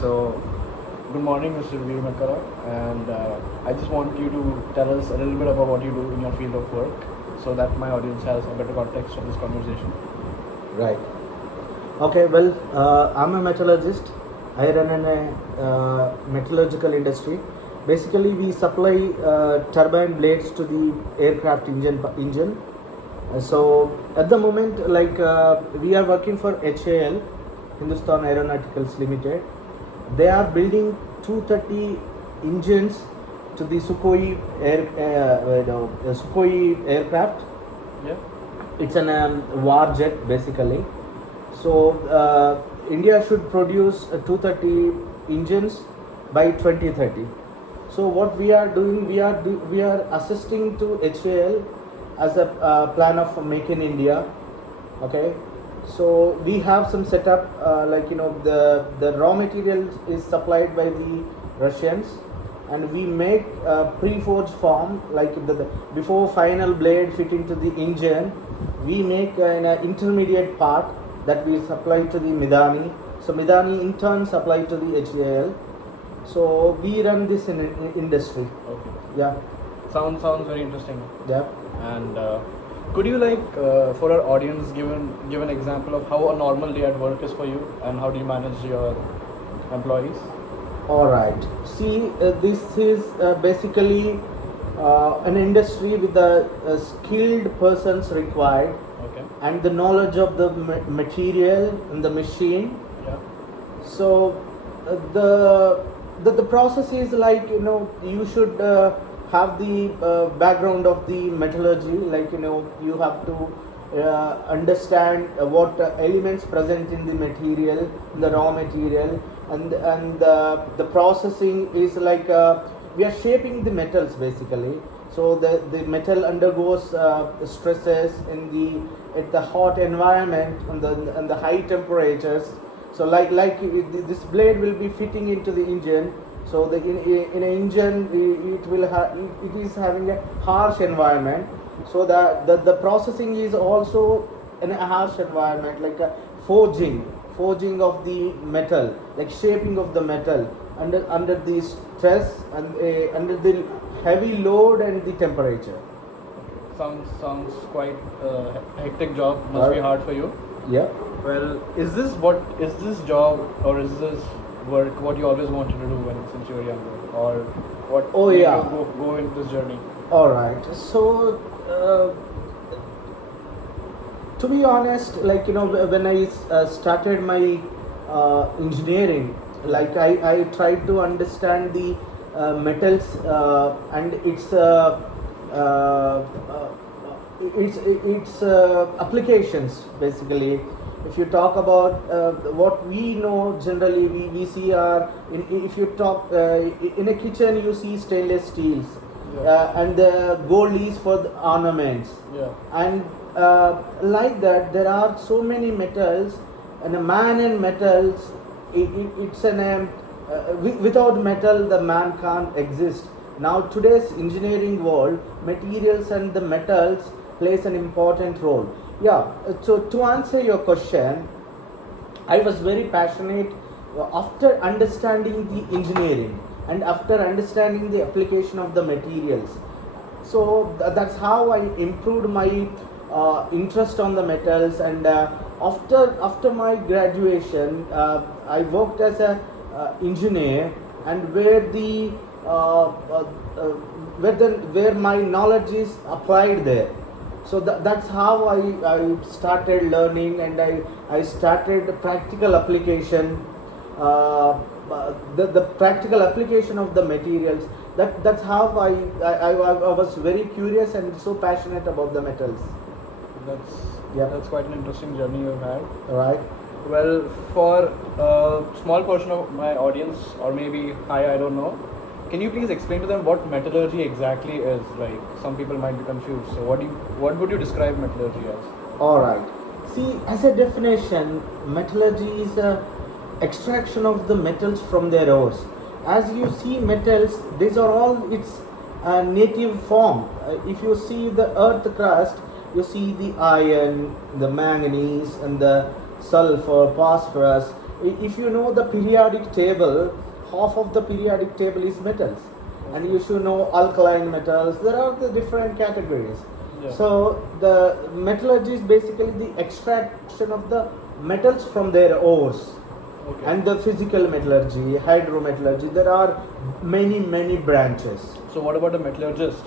So, good morning, Mr. Veeru Mekala, and I just want you to tell us a little bit about what you do in your field of work, so that my audience has a better context of this conversation. Right. Okay, well, I'm a metallurgist. I run in a metallurgical industry. Basically, we supply turbine blades to the aircraft engine. So at the moment, we are working for HAL, Hindustan Aeronauticals Limited. They are building 230 engines to the Sukhoi aircraft. Yeah. It's an war jet basically. So India should produce 230 engines by 2030. So what we are doing, we are assisting to HAL as a plan of Make in India. Okay, so we have some setup the raw material is supplied by the Russians, and we make pre-forged form before final blade fit into the engine. We make an intermediate part that we supply to the Midani. So Midani in turn supply to the HAL. So we run this in industry. Okay. Yeah. Sounds very interesting. Yeah. And could you for our audience give an example of how a normal day at work is for you, and how do you manage your employees? All right. See, this is basically an industry with the skilled persons required. Okay. And the knowledge of the material and the machine. Yeah. So the process is you should have the background of the metallurgy, you have to understand what elements present in the material, the raw material, and the processing is we are shaping the metals basically. So the metal undergoes stresses at the hot environment and the high temperatures. So this blade will be fitting into the engine. So in an engine it is having a harsh environment. So the processing is also in a harsh environment, like a forging of the metal, like shaping of the metal under the stress and under the heavy load and the temperature. Sounds quite a hectic job. Must be hard for you. Yeah. Well, is this job, or is this work what you always wanted to do since you were younger, or what? Oh, made yeah. you go into this journey? All right. So to be honest, when I started my engineering, I tried to understand the metals and its applications basically. If you talk about what we know generally, we see if you talk in a kitchen, you see stainless steels. Yeah. And the gold is for the ornaments. Yeah. And like that, there are so many metals, and a man and metals. It's without metal, the man can't exist. Now today's engineering world, materials and the metals plays an important role. Yeah. So to answer your question, I was very passionate after understanding the engineering and after understanding the application of the materials. So that's how I improved my interest on the metals. And after my graduation, I worked as a engineer, and where my knowledge is applied there. So that's how I started learning, and I started practical application, the practical application of the materials. That's how I was very curious and so passionate about the metals. That's quite an interesting journey you've had. Right. Well, for a small portion of my audience, or maybe I don't know, can you please explain to them what metallurgy exactly is? Like, some people might be confused. So what would you describe metallurgy as? All right. See, as a definition, metallurgy is a extraction of the metals from their ores. As you see, metals, these are all its native form. If you see the earth crust, you see the iron, the manganese, and the sulfur, phosphorus. if you know the periodic table, half of the periodic table is metals, and you should know alkaline metals. There are the different categories. Yeah. So the metallurgy is basically the extraction of the metals from their ores. Okay. And the physical metallurgy, hydrometallurgy, there are many branches. So what about a metallurgist?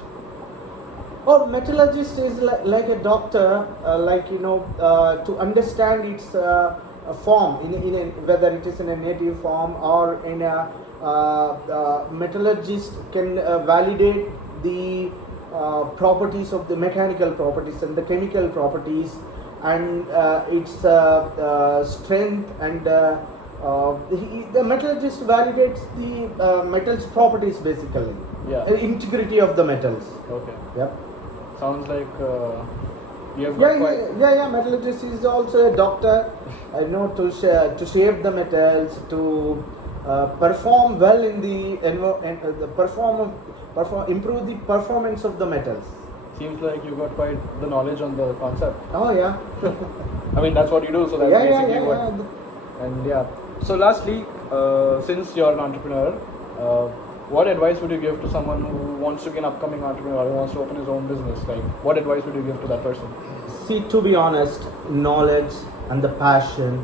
Oh, metallurgist is like a doctor, to understand its form, whether it is in a native form or in a metallurgist can validate the properties of the mechanical properties and the chemical properties and its strength and the metallurgist validates the metals properties basically. Yeah. Integrity of the metals. Okay. Yep. Sounds like you have got quite. Yeah. Metallurgist is also a doctor, to shape the metals, to perform well in the improve the performance of the metals. Seems like you got quite the knowledge on the concept. Oh yeah. I mean, that's what you do, so that's yeah, basically yeah, what. yeah. And yeah. So lastly, since you're an entrepreneur, what advice would you give to someone who wants to be an upcoming entrepreneur, who wants to open his own business? Like, what advice would you give to that person? See, to be honest, knowledge and the passion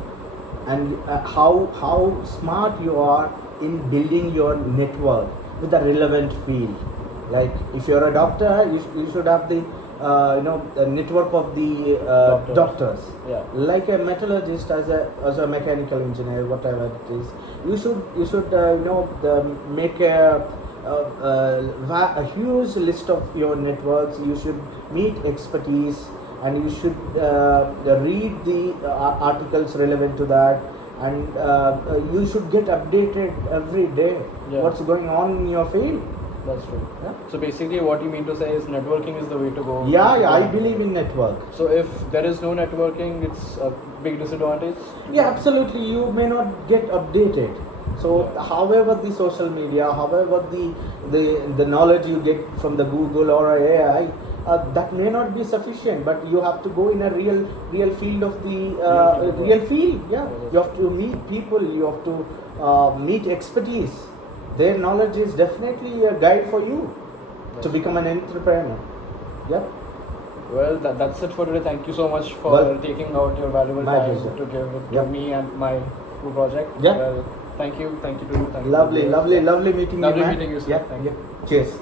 and how smart you are in building your network with a relevant field. Like if you're a doctor, you should have the the network of the doctors. Yeah. Like a metallurgist, as a mechanical engineer, whatever it is, you should make a huge list of your networks. You should meet expertise, and you should read the articles relevant to that, and you should get updated every day. Yeah. What's going on in your field? That's true. Yeah. So basically, what you mean to say is networking is the way to go. Yeah, I believe in network. So if there is no networking, it's a big disadvantage. Yeah, absolutely. You may not get updated. So, however the social media, however the knowledge you get from the Google or AI, that may not be sufficient. But you have to go in a real field of the real field. Yeah, you have to meet people. You have to meet expertise. Their knowledge is definitely a guide for you to become an entrepreneur. Yep. Well, that's it for today. Thank you so much for taking out your valuable time to give it to me and my new project. Yeah. Well, thank you. Thank you. Lovely meeting you, man. Lovely meeting you, sir. Yeah. Thank you. Cheers.